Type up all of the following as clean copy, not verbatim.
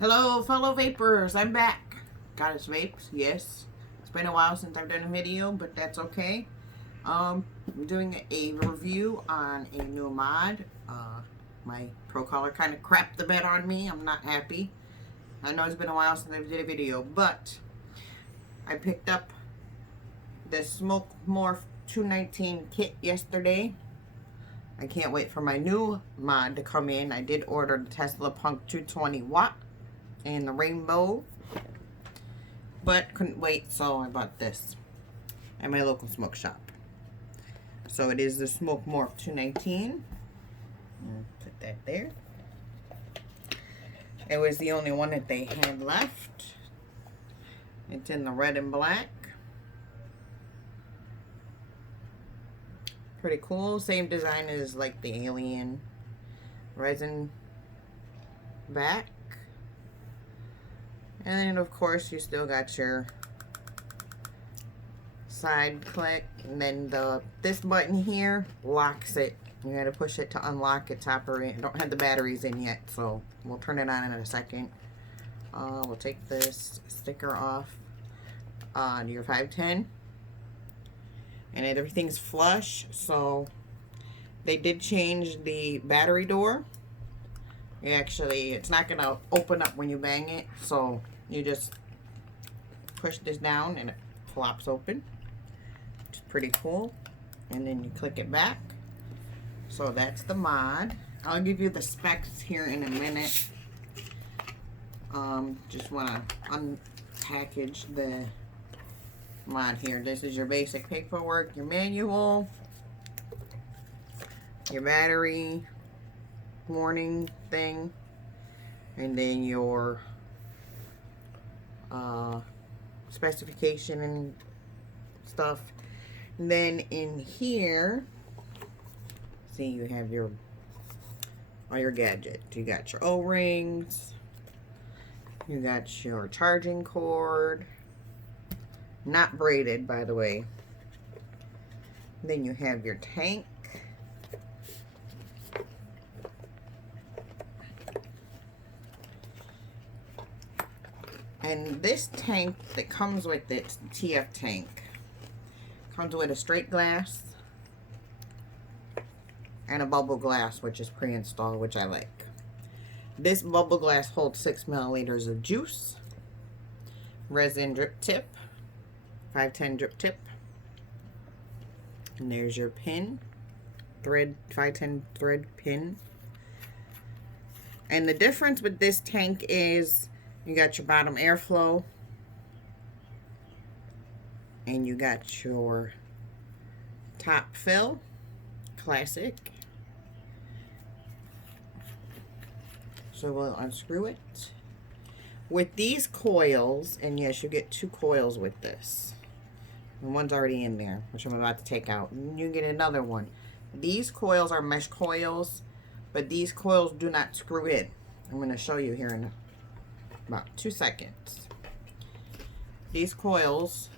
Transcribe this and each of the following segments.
Hello, fellow vapors. I'm back. Got his vapes, yes. It's been a while since I've done a video, but that's okay. I'm doing a review on a new mod. My pro collar kind of crapped the bed on me. I'm not happy. I know it's been a while since I did a video, but I picked up the Smok Morph 219 kit yesterday. I can't wait for my new mod to come in. I did order the Tesla Punk 220 watt and the rainbow, but couldn't wait, so I bought this at my local smoke shop. So it is the Smok Morph 219. Put that there. It was the only one that they had left. It's in the red and black. Pretty cool. Same design as like the alien resin back. And then of course you still got your side click, and then this button here locks it. You gotta push it to unlock it to operate. I don't have the batteries in yet, so we'll turn it on in a second. We'll take this sticker off on your 510. And everything's flush, so they did change the battery door. It's not gonna open up when you bang it, so you just push this down and it flops open, which is pretty cool. And then you click it back. So that's the mod. I'll give you the specs here in a minute. Just wanna unpackage the mod here. This is your basic paperwork, your manual, your battery warning thing, and then your specification and stuff. And then in here, see, you have all your gadgets. You got your O-rings, you got your charging cord, not braided, by the way. Then you have your tank. And this tank that comes with it, the TF tank, comes with a straight glass and a bubble glass, which is pre-installed, which I like. This bubble glass holds 6 milliliters of juice, resin drip tip, 510 drip tip, and there's your pin, thread, 510 thread pin. And the difference with this tank is you got your bottom airflow, and you got your top fill, classic. So we'll unscrew it. With these coils, and yes, you get 2 coils with this. And one's already in there, which I'm about to take out. And you get another one. These coils are mesh coils, but these coils do not screw in. I'm going to show you here in about 2 seconds. These coils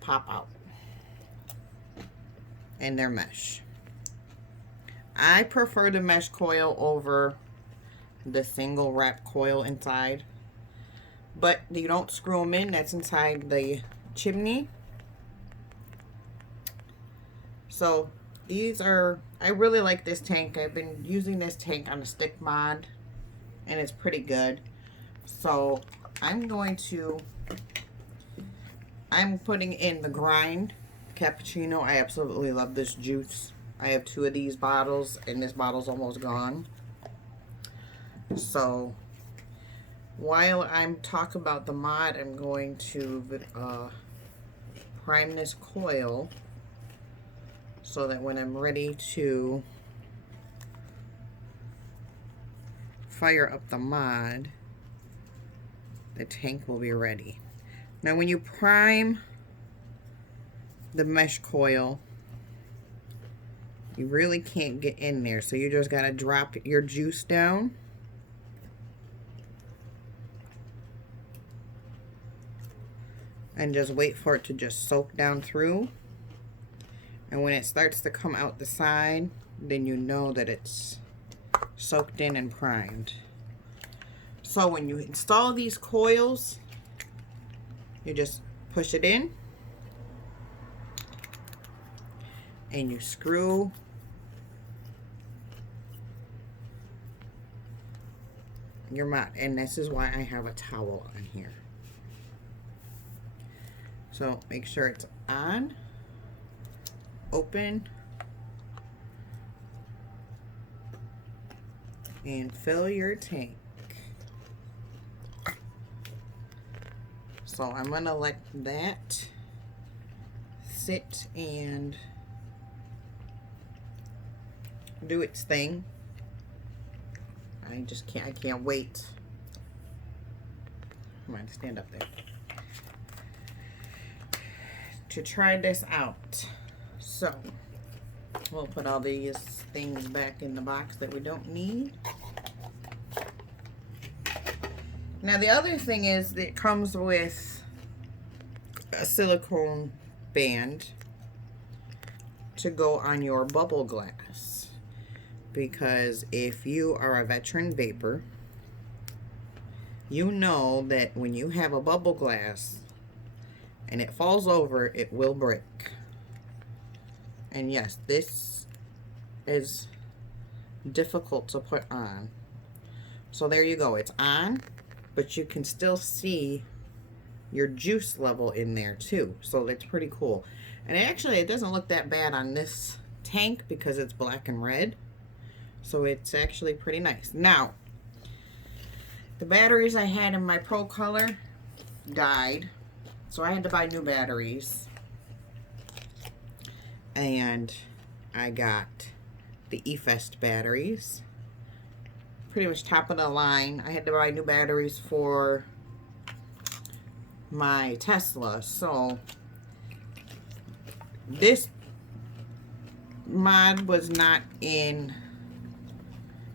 pop out, and they're mesh. I prefer the mesh coil over the single wrap coil inside, but you don't screw them in. That's inside the chimney. So these are, I really like this tank. I've been using this tank on a stick mod, and it's pretty good. So I'm putting in the grind cappuccino. I absolutely love this juice. I have 2 of these bottles, and this bottle's almost gone. So while I'm talking about the mod, I'm going to prime this coil so that when I'm ready to fire up the mod, the tank will be ready. Now when you prime the mesh coil, you really can't get in there, so you just gotta drop your juice down. And just wait for it to just soak down through. And when it starts to come out the side, then you know that it's soaked in and primed. So when you install these coils, you just push it in and you screw your mod. And this is why I have a towel on here. So make sure it's on, open, and fill your tank. So I'm gonna let that sit and do its thing. I can't wait. Come on, stand up there. To try this out. So we'll put all these things back in the box that we don't need. Now the other thing is that it comes with a silicone band to go on your bubble glass, because if you are a veteran vapor, you know that when you have a bubble glass and it falls over, it will break. And yes, this is difficult to put on. So there you go, it's on, but you can still see your juice level in there too. So that's pretty cool. And actually, it doesn't look that bad on this tank because it's black and red. So it's actually pretty nice. Now, the batteries I had in my Pro Color died. So I had to buy new batteries. And I got the eFest batteries. Pretty much top of the line. I had to buy new batteries for my Tesla. So this mod was not in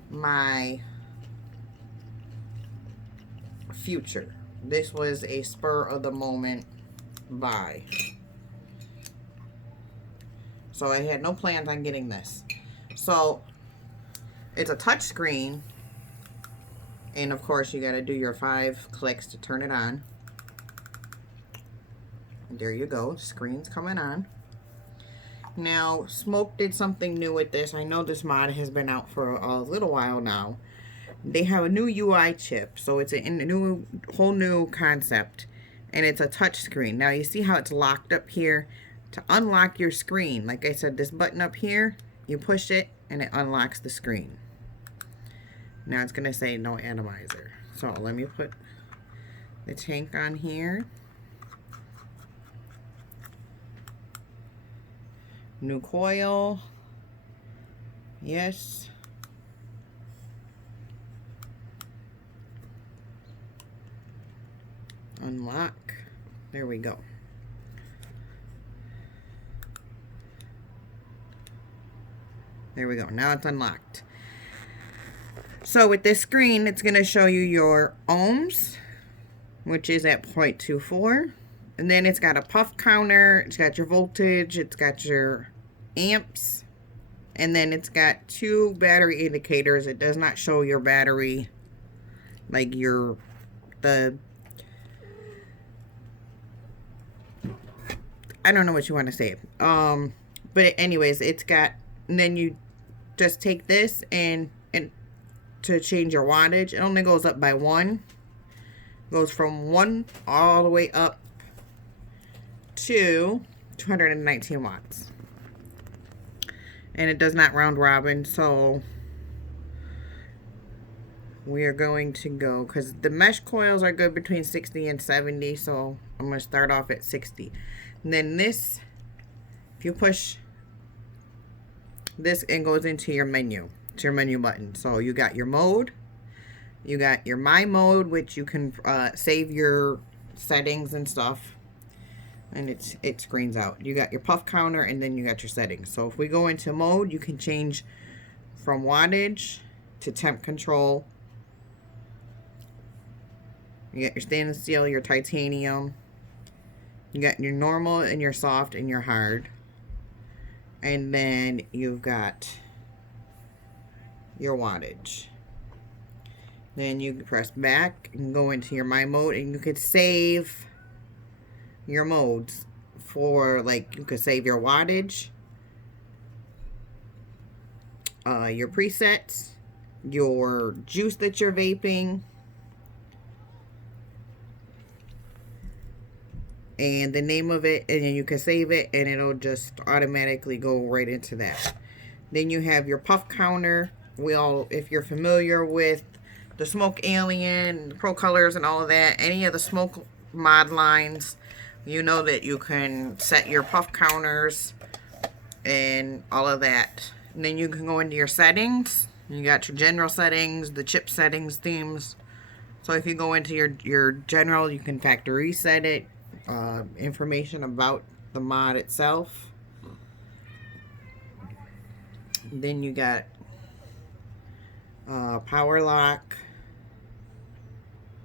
my future. This was a spur of the moment buy. So I had no plans on getting this. So it's a touch screen, and of course you got to do your 5 clicks to turn it on. And there you go, screen's coming on. Now Smok did something new with this. I know this mod has been out for a little while now. They have a new UI chip, so it's a whole new concept, and it's a touch screen. Now you see how it's locked up here? To unlock your screen, like I said, this button up here, you push it and it unlocks the screen. Now it's gonna say no atomizer. So let me put the tank on here. New coil. Yes. Unlock. There we go. There we go. Now it's unlocked. So with this screen, it's going to show you your ohms, which is at 0.24. And then it's got a puff counter. It's got your voltage. It's got your amps. And then it's got 2 battery indicators. It does not show your battery, like I don't know what you want to say. But anyways, it's got, and then you just take this and to change your wattage. It only goes up by 1. Goes from 1 all the way up to 219 watts. And it does not round robin, so we are going to go, because the mesh coils are good between 60 and 70, so I'm going to start off at 60. And then this, if you push this, it goes into your menu. It's your menu button. So you got your mode, you got your my mode, which you can save your settings and stuff, and it screens out. You got your puff counter, and then you got your settings. So if we go into mode, you can change from wattage to temp control. You got your stainless steel, your titanium. You got your normal and your soft and your hard. And then you've got your wattage. Then you can press back and go into your My Mode, and you could save your modes for, like, you could save your wattage, your presets, your juice that you're vaping, and the name of it, and then you can save it, and it'll just automatically go right into that. Then you have your puff counter. If you're familiar with the Smok Alien, the Pro Colors, and all of that, any of the Smok mod lines, you know that you can set your puff counters and all of that. And then you can go into your settings. You got your general settings, the chip settings, themes. So if you go into your general, you can factory reset it. Information about the mod itself. Then you got power lock,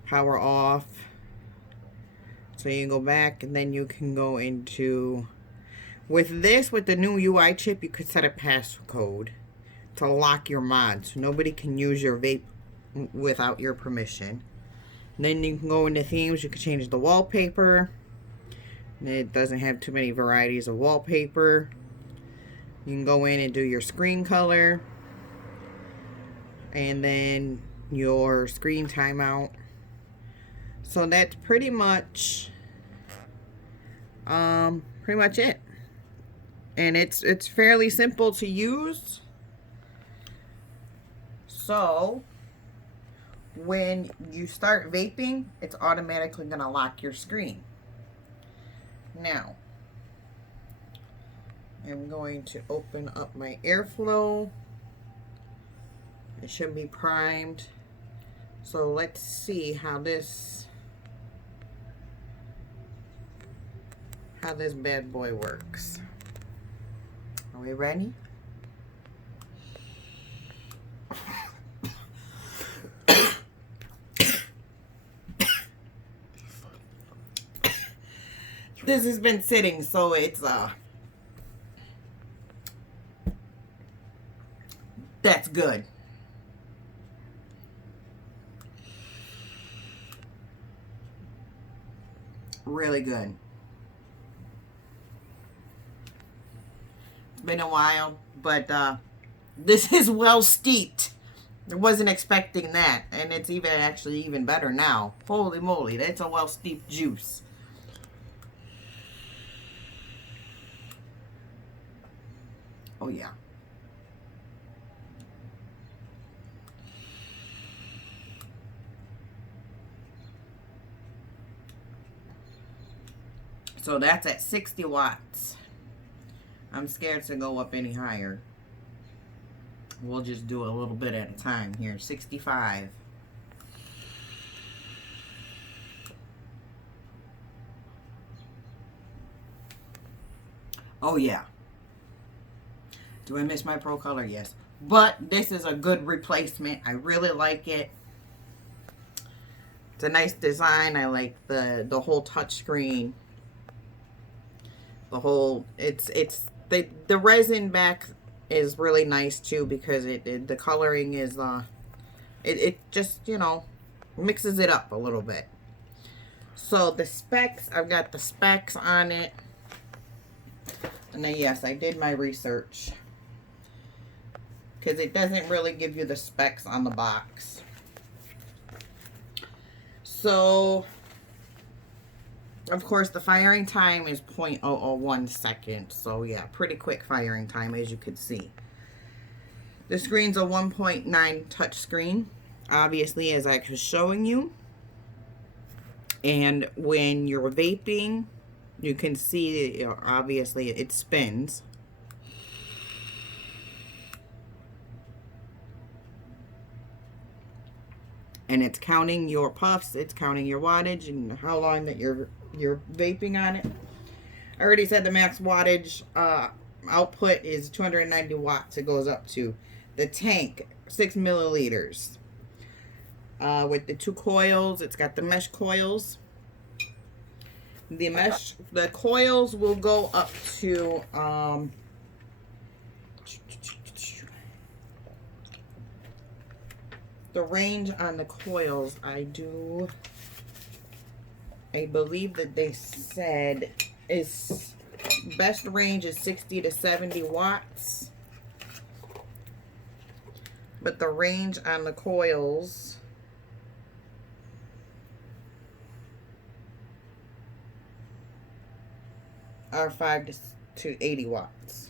power off. So you can go back, and then you can go into, with the new UI chip, you could set a passcode to lock your mod, so nobody can use your vape without your permission. And then you can go into themes. You can change the wallpaper. It doesn't have too many varieties of wallpaper. You can go in and do your screen color, and then your screen timeout. So that's pretty much it. And it's fairly simple to use. So when you start vaping, it's automatically going to lock your screen. Now, I'm going to open up my airflow. It should be primed. So let's see how this bad boy works. Are we ready? This has been sitting, so it's that's good. Really good. It's been a while, but this is well steeped. I wasn't expecting that, and it's actually even better now. Holy moly, that's a well steeped juice. Oh yeah. So that's at 60 watts. I'm scared to go up any higher. We'll just do a little bit at a time here. 65. Oh yeah. Do I miss my Pro Color? Yes. But this is a good replacement. I really like it. It's a nice design. I like the whole touch screen. The whole the resin back is really nice too, because the coloring is it just, you know, mixes it up a little bit. So the specs, I've got the specs on it. And then yes, I did my research, because it doesn't really give you the specs on the box. So, of course, the firing time is 0.001 seconds. So, yeah, pretty quick firing time, as you could see. The screen's a 1.9 touch screen, obviously, as I was showing you. And when you're vaping, you can see, obviously, it spins. And it's counting your puffs, it's counting your wattage, and how long that you're vaping on it. I already said the max wattage output is 290 watts. It goes up to. The tank, 6 milliliters. With the 2 coils, it's got the mesh coils. The coils will go up to the range on the coils, I believe that they said is best range is 60 to 70 watts. But the range on the coils are 5 to 80 watts.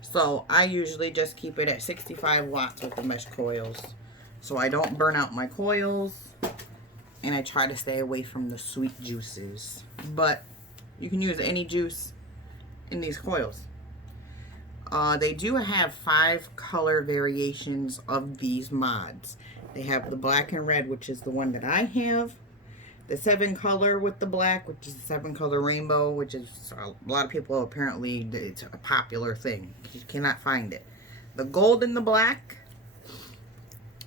So I usually just keep it at 65 watts with the mesh coils, so I don't burn out my coils, and I try to stay away from the sweet juices. But you can use any juice in these coils. They do have 5 color variations of these mods. They have the black and red, which is the one that I have. The 7 color with the black, which is the 7 color rainbow, which is a lot of people apparently, it's a popular thing. You cannot find it. The gold and the black,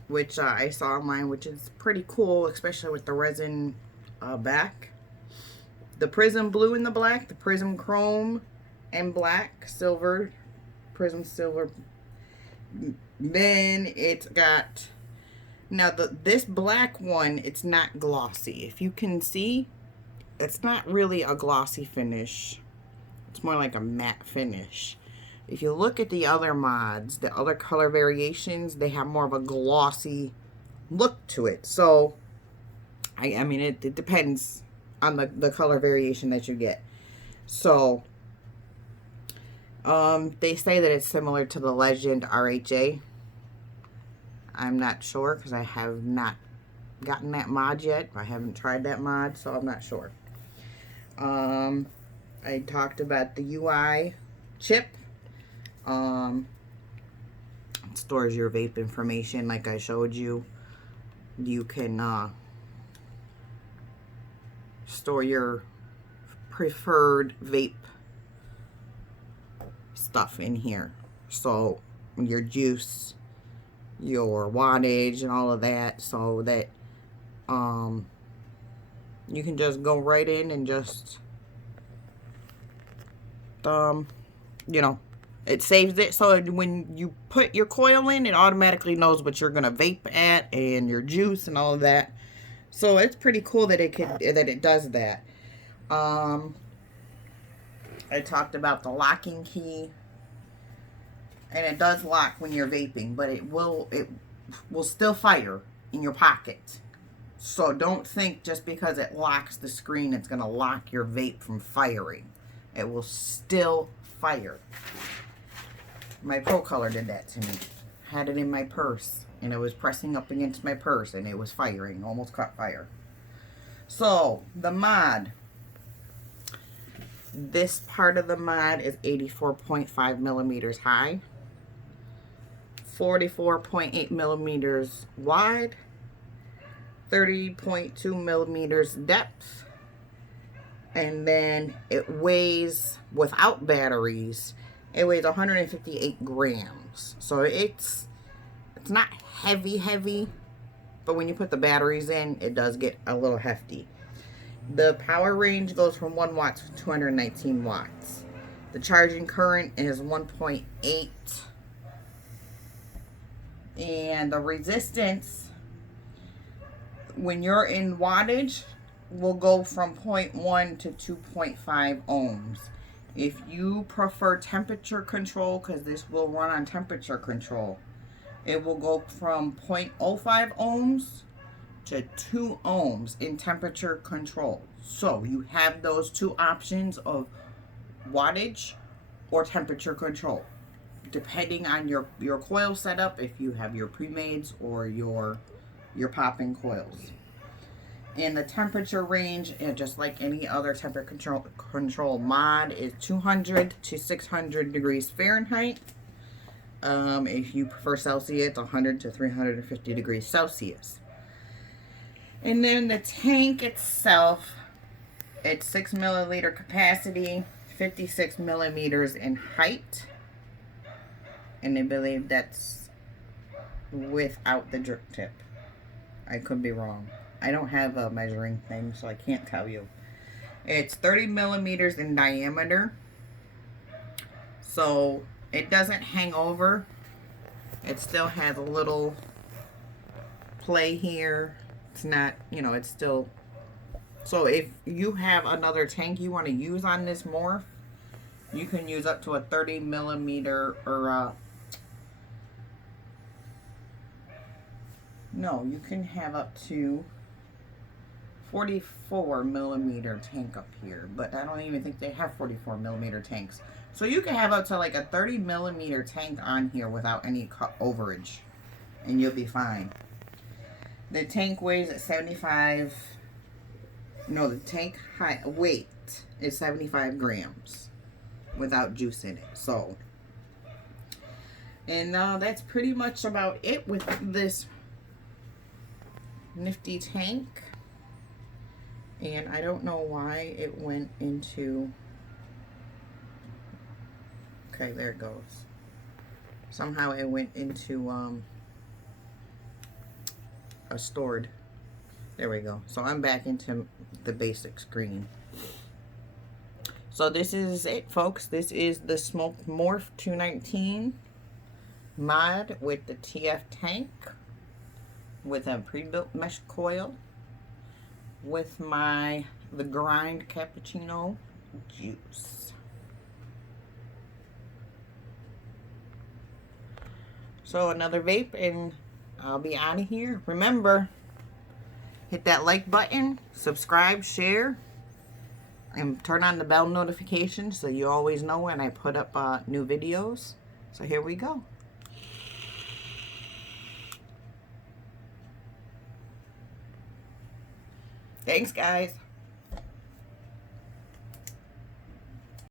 which I saw online, which is pretty cool, especially with the resin back. The prism blue and the black, the prism chrome and black, silver, prism silver. Then it's got, now this black one, it's not glossy. If you can see, it's not really a glossy finish. It's more like a matte finish. If you look at the other mods, the other color variations, they have more of a glossy look to it. So, I mean, it depends on the color variation that you get. So, they say that it's similar to the Legend RHA. I'm not sure because I have not gotten that mod yet. I haven't tried that mod, so I'm not sure. I talked about the UI chip. It stores your vape information like I showed you. You can store your preferred vape stuff in here. So your juice, your wattage and all of that, so that you can just go right in and just you know, it saves it, so when you put your coil in, it automatically knows what you're gonna vape at and your juice and all of that. So it's pretty cool that it does that. I talked about the locking key, and it does lock when you're vaping, but it will still fire in your pocket. So don't think just because it locks the screen, it's gonna lock your vape from firing. It will still fire. My Pro Color did that to me. Had it in my purse, and it was pressing up against my purse, and it was firing, almost caught fire. So the mod, this part of the mod is 84.5 millimeters high, 44.8 millimeters wide, 30.2 millimeters depth, and then it weighs, without batteries, it weighs 158 grams. So it's not heavy, but when you put the batteries in, it does get a little hefty. The power range goes from 1 watt to 219 watts. The charging current is 1.8. And the resistance, when you're in wattage, will go from 0.1 to 2.5 ohms. If you prefer temperature control, because this will run on temperature control, it will go from 0.05 ohms to 2 ohms in temperature control. So you have those two options of wattage or temperature control, depending on your coil setup, if you have your pre-mades or your popping coils. And the temperature range, just like any other temperature control mod, is 200 to 600 degrees Fahrenheit. If you prefer Celsius, 100 to 350 degrees Celsius. And then the tank itself, it's 6 milliliter capacity, 56 millimeters in height. And I believe that's without the drip tip. I could be wrong. I don't have a measuring thing, so I can't tell you. It's 30 millimeters in diameter. So it doesn't hang over. It still has a little play here. It's not, you know, it's still. So if you have another tank you want to use on this morph, you can use up to a 30 millimeter or no, you can have up to 44 millimeter tank up here, but I don't even think they have 44 millimeter tanks. So you can have up to like a 30 millimeter tank on here without any overage, and you'll be fine. The tank weighs at 75. No, the tank weight is 75 grams without juice in it. So, and that's pretty much about it with this nifty tank. And I don't know why it went into, okay, there it goes. Somehow it went into a stored. There we go. So I'm back into the basic screen. So this is it, folks. This is the Smok Morph 219 mod with the TF tank with a pre-built mesh coil with the grind cappuccino juice. So another vape and I'll be out of here. Remember, hit that like button, subscribe, share, and turn on the bell notification so you always know when I put up new videos. So here we go. Thanks, guys.